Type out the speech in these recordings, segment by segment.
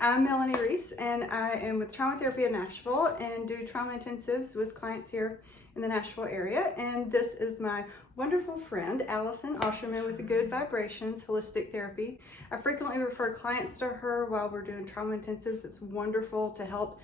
I'm Melanie Reese, and I am with Trauma Therapy in Nashville and do trauma intensives with clients here in the Nashville area. And this is my wonderful friend, Allison Osherman with the Good Vibrations Holistic Therapy. I frequently refer clients to her while we're doing trauma intensives. It's wonderful to help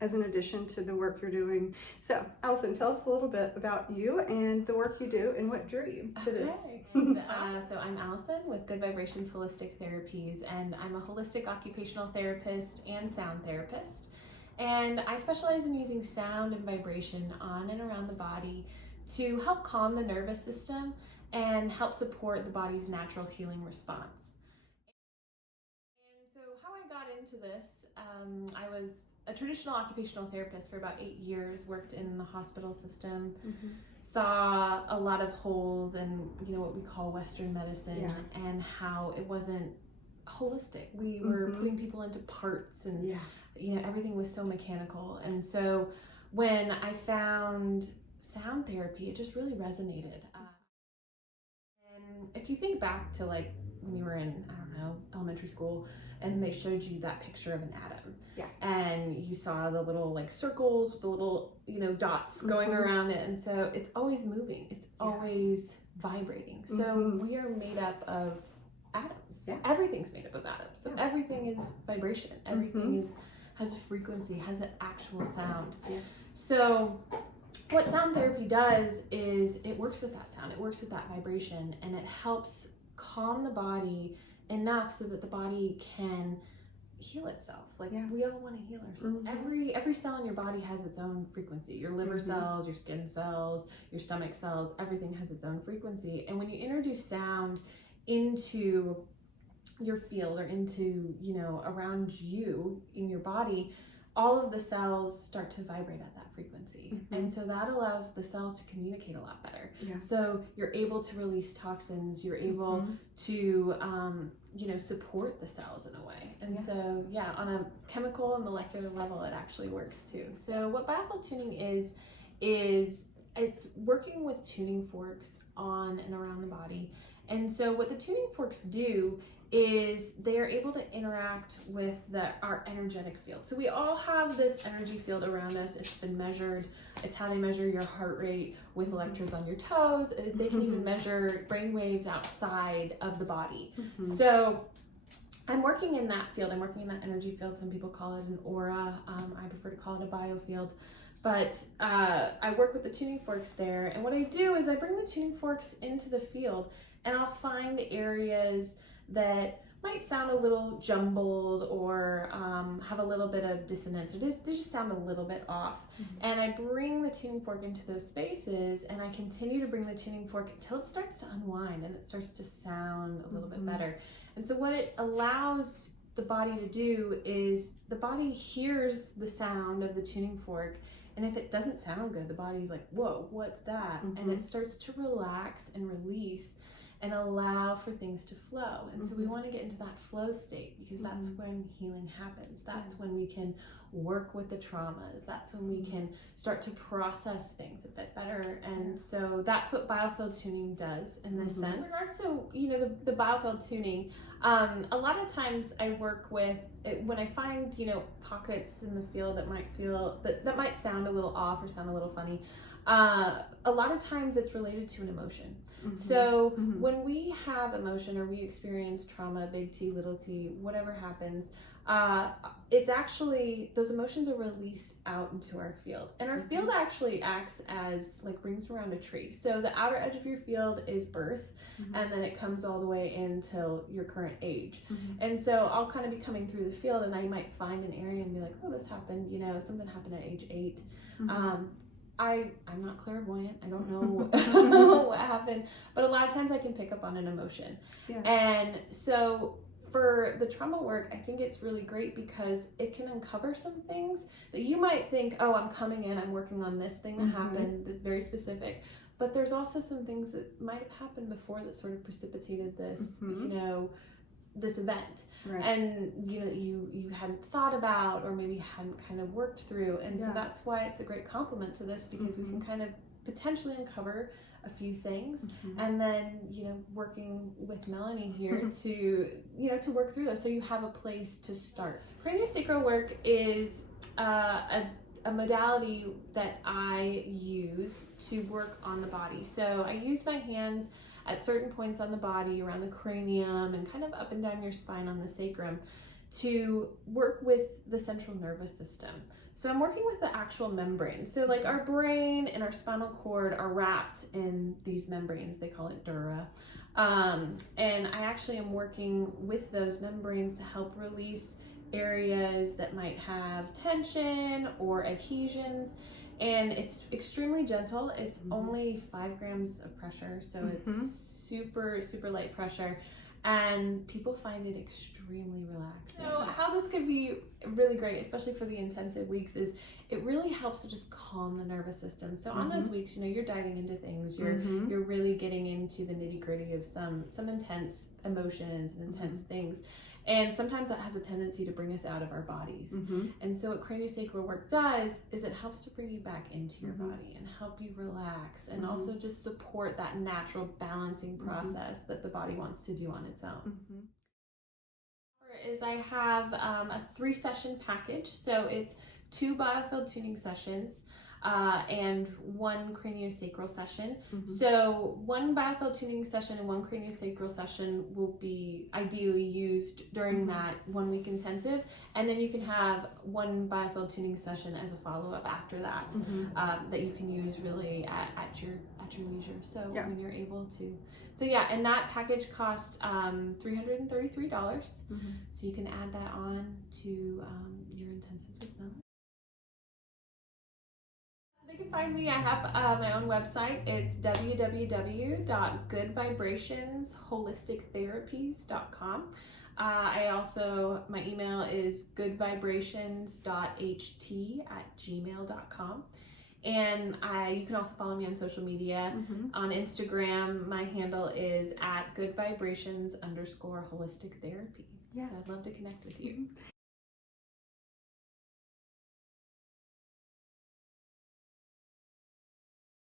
as an addition to the work you're doing. So, Allison, tell us a little bit about you and the work you do and what drew you to this. And, so I'm Allison with Good Vibrations Holistic Therapies, and I'm a holistic occupational therapist and sound therapist. And I specialize in using sound and vibration on and around the body to help calm the nervous system and help support the body's natural healing response. And so how I got into this, I was a traditional occupational therapist for about 8 years, worked in the hospital system, saw a lot of holes in, what we call Western medicine, and how it wasn't holistic. We were putting people into parts, and everything was so mechanical. And so when I found sound therapy, it just really resonated. And if you think back to like when you were in, elementary school, and they showed you that picture of an atom, and you saw the little like circles, the little dots going around it, and so it's always moving, it's always vibrating. So we are made up of atoms. Everything's made up of atoms. So everything is vibration. Everything has a frequency, has an actual sound. So what sound therapy does is it works with that sound, it works with that vibration, and it helps calm the body enough so that the body can heal itself. Like we all want to heal ourselves. Every cell in your body has its own frequency. Your liver cells, your skin cells, your stomach cells, everything has its own frequency. And when you introduce sound into your field or into, around you in your body, all of the cells start to vibrate at that frequency. And so that allows the cells to communicate a lot better. So you're able to release toxins, you're able to, support the cells in a way. And so, on a chemical and molecular level, it actually works too. So what Biofield Tuning is it's working with tuning forks on and around the body. And so what the tuning forks do is they are able to interact with our energetic field. So we all have this energy field around us. It's been measured. It's how they measure your heart rate with electrodes on your toes. They can even measure brain waves outside of the body. So I'm working in that field. I'm working in that energy field. Some people call it an aura. I prefer to call it a biofield. But I work with the tuning forks there. And what I do is I bring the tuning forks into the field, and I'll find areas that might sound a little jumbled or have a little bit of dissonance, or they just sound a little bit off. And I bring the tuning fork into those spaces, and I continue to bring the tuning fork until it starts to unwind and it starts to sound a little bit better. And so what it allows the body to do is the body hears the sound of the tuning fork, and if it doesn't sound good, the body's like, whoa, what's that? And it starts to relax and release and allow for things to flow. And so we want to get into that flow state, because that's when healing happens. That's when we can work with the traumas. That's when we can start to process things a bit better. And so that's what Biofield Tuning does in this sense. In regards to, the Biofield Tuning, a lot of times I work with, when I find, pockets in the field that might sound a little off or sound a little funny, a lot of times it's related to an emotion. So when we have emotion or we experience trauma, big T, little t, whatever happens, it's actually, those emotions are released out into our field. And our field actually acts as like rings around a tree. So the outer edge of your field is birth, and then it comes all the way until your current age. And so I'll kind of be coming through the field, and I might find an area and be like, oh, this happened, something happened at age 8. I'm not clairvoyant. I don't know what happened, but a lot of times I can pick up on an emotion. And so for the trauma work, I think it's really great because it can uncover some things that you might think, oh, I'm coming in, I'm working on this thing that happened, that's very specific. But there's also some things that might have happened before that sort of precipitated this, this event, and you hadn't thought about, or maybe hadn't kind of worked through. And so that's why it's a great complement to this, because we can kind of potentially uncover a a few things, and then, you know, working with Melanie here to, you know, to work through those so you have a place to start. Craniosacral work is a modality that I use to work on the body. So I use my hands at certain points on the body, around the cranium and kind of up and down your spine on the sacrum, to work with the central nervous system. So I'm working with the actual membrane. So like our brain and our spinal cord are wrapped in these membranes. They call it dura. And I actually am working with those membranes to help release areas that might have tension or adhesions. And it's extremely gentle. It's only 5 grams of pressure. So it's super, super light pressure. And people find it extremely relaxing. So how this could be really great, especially for the intensive weeks, is it really helps to just calm the nervous system. So on those weeks, you know, you're diving into things, you're really getting into the nitty-gritty of some intense emotions and intense things. And sometimes that has a tendency to bring us out of our bodies. And so what craniosacral work does is it helps to bring you back into your body and help you relax, and also just support that natural balancing process that the body wants to do on its own. Is I have a 3-session package. So it's 2 Biofield Tuning sessions and 1 craniosacral session. So 1 Biofield Tuning session and 1 craniosacral session will be ideally used during that 1-week intensive, and then you can have 1 Biofield Tuning session as a follow-up after that, that you can use really at your leisure. So when you're able to. So yeah, and that package costs $333. So you can add that on to your intensives with them. They can find me. I have my own website. It's www.goodvibrationsholistictherapies.com. My email is goodvibrations.ht@gmail.com. And you can also follow me on social media. On Instagram, my handle is @goodvibrations_holistic therapy. So I'd love to connect with you.